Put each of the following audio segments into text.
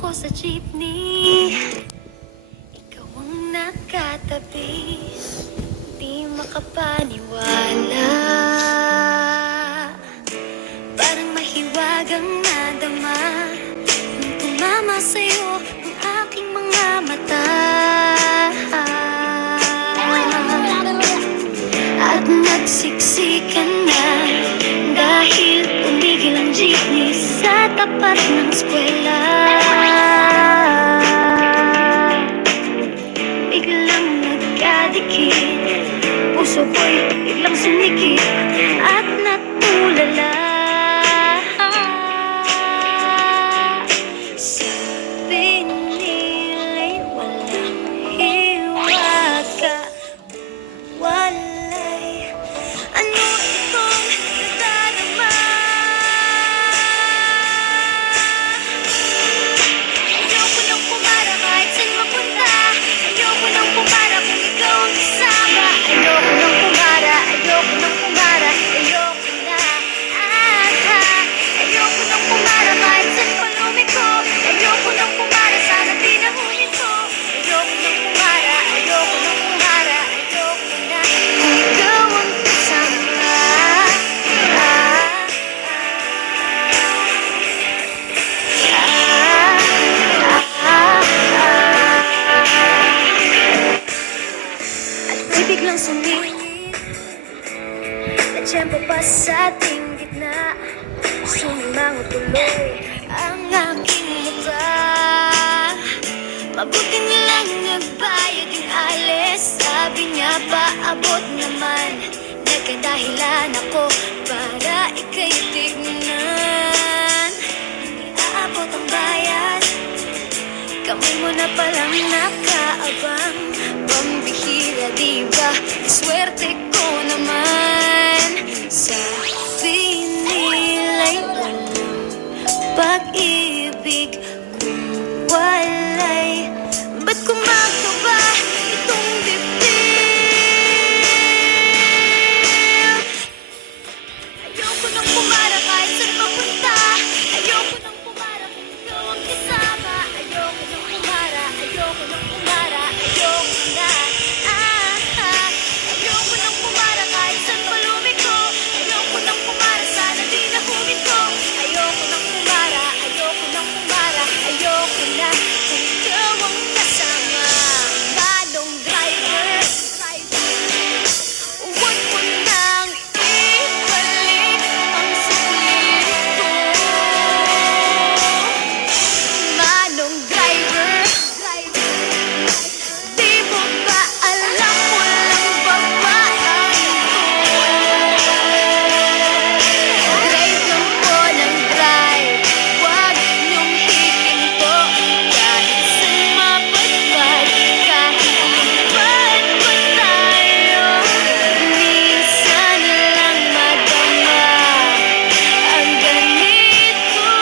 ako sa jeepney, ikaw ang nakatabi, di makapaniwala. Parang mahiwagang nadama nung tumama sa'yo ang aking mga mata. At nagsiksikan na dahil tumigil ang jeepney sa tapat ng eskwela. Biglang nagkadikit, puso ko'y biglang sumikip at natulala. Sabi nila'y walang hiwaga, walay ano itong nadarama. Ayoko nang pumara kahit saan mapunta, ayoko nang pumara kung ikaw ang kasama. Ayoko nang pumara, ayoko nang pumara, ayoko na. Ayoko nang pumara kahit saan palumiko, ayoko nang pumara, sana di na huminto. Ayoko nang pumara, ayoko nang pumara, ayoko na kung ikaw ang kasama. At may biglang sumingit na tiyempo pa sa ating gitna. Sumimango tuloy ang aking mata. Mabuti nilang nagbayad yung alis. Sabi niya paabot naman, nagkadahilan ako para ika'y tignan. Hindi aabot ang bayad, kamay mo na palang nakaabang. Pambihira diba, swerte ko naman. Sabi nila'y walang pag-ibig kung walay. Ba't kumakaba itong dibdib? Ayoko nang pumara kahit saan mapunta, ayoko nang pumara kung ikaw ang kasama. Ayoko nang pumara, ayoko nang pumara, ayoko na. Ayoko nang pumara kahit saan palumiko, ayoko nang pumara, sana di na huminto. Ayoko nang pumara, ayoko nang pumara, ayoko na kung ikaw ang kasama. Balong driver, huwag mo nang ibalik ang saglit ko. Manong driver, di mo ba alam walang babaeng ko? Drive lang po ng drive, huwag niyong hihinto. Kahit saan mapadpad, kahit lumipad pa tayo, minsan lang madama ang ganito.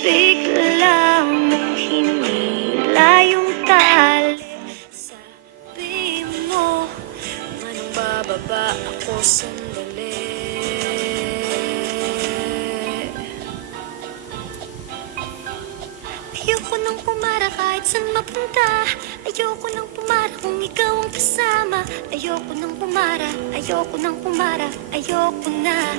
Bigla mong hinila yung tali. Sabi mo, manong bababa ako sandali. Ayoko nang pumara kahit saan mapunta, ayoko nang pumara kung ikaw ang kasama. Ayoko nang pumara, ayoko nang pumara, ayoko na.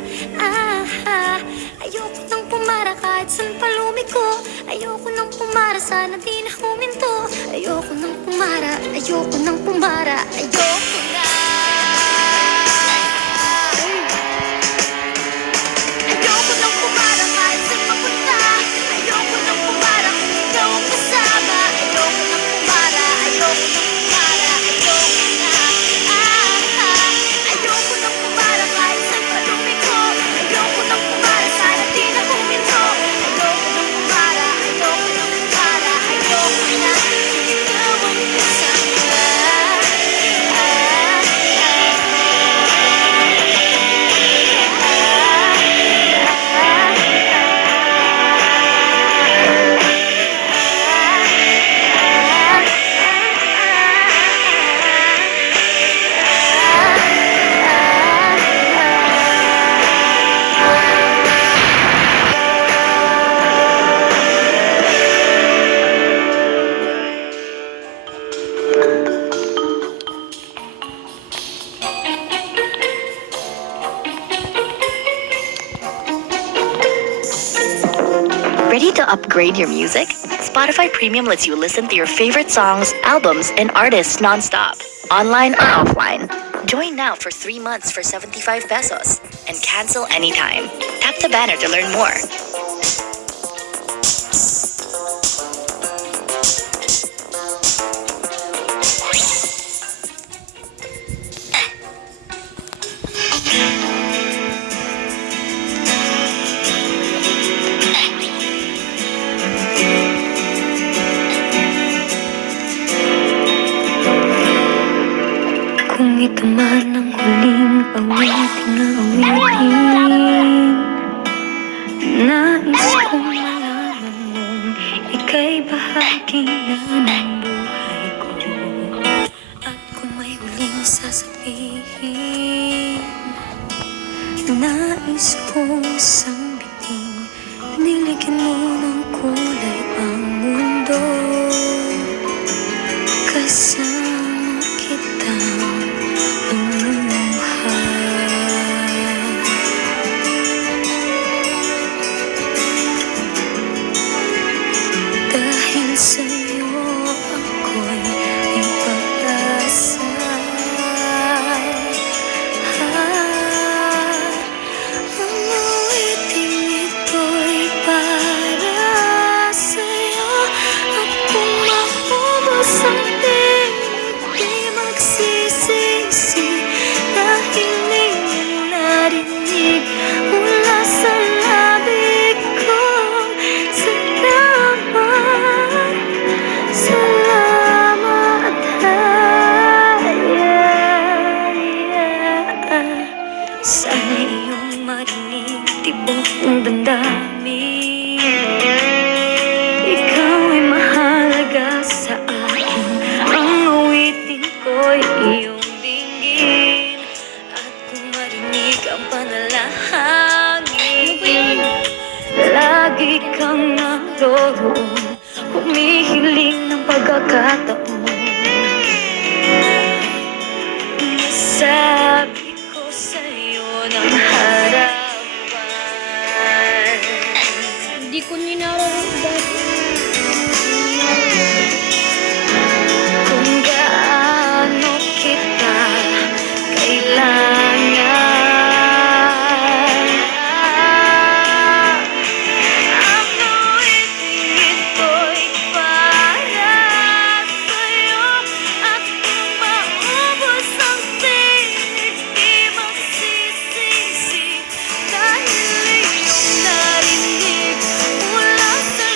Ayoko nang pumara kahit saan palumiko, ayoko nang pumara, sana di na huminto. Ayoko nang pumara, ayoko nang pumara, ayoko na. Ayoko nang pumara kahit saan mapunta, ayoko nang pumara kung ikaw ang kasama. Ayoko nang pumara, ayoko nang pumara, ayoko na. Ayoko nang pumara kahit saan palumiko, ayoko nang pumara, sana di na huminto. Ayoko nang pumara, ayoko nang pumara, ayoko na kung ikaw ang kasama. Ready to upgrade your music? Spotify Premium lets you listen to your favorite songs, albums, and artists nonstop, online or offline. Join now for 3 months for 75 pesos and cancel anytime. Tap the banner to learn more. Kung ito man ang huling awitin na awitin, nais kong malaman mong ika'y bahagi na ng buhay ko. At kung may huling sasabihin, nais kong sambitin, niligyan mo ng kulay ang mundo. Kasama kitang dahil sa'yo ako'y may pag-asa. Ang awiting ito'y para sa'yo. At kung maubos ang tinig, di magsisisi. Dahil iyong narinig mula sa labi ko. Salamat, sana iyong marinig tibok ng damdamin. Ikaw ay mahalaga sa akin. Ang awitin ko'y iyong dinggin. At kung marinig ang panalangin, lagi kang naroon, humihiling ng pagkakataon. Nasabi ko sa'yo ng harapan, Hindi ko ninararamdaman. kung gaano kita kailangan. Ang awiting ito'y para sa'yo. At kung maubos ang tinig, di magsisisi. Dahil iyong narinig mula sa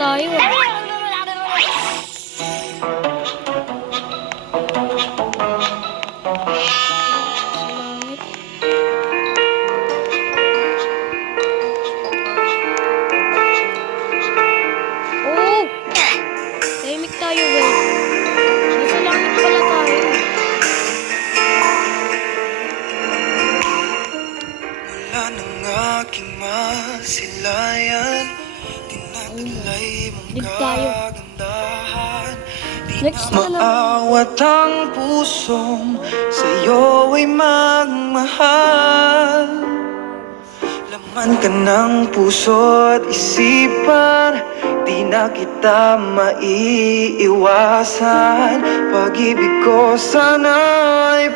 tayo. Oh! Tahimik tayo, guys. Nasa langit pala tayo. Mula ng aking masilayan, tinataglay mong Dig tayo. kagandahan. Di Next na na lang. maawat ang pusong sa'yo ay magmahal. Laman ka ng puso at isipan, di na kita maiiwasan. Pag-ibig ko sana'y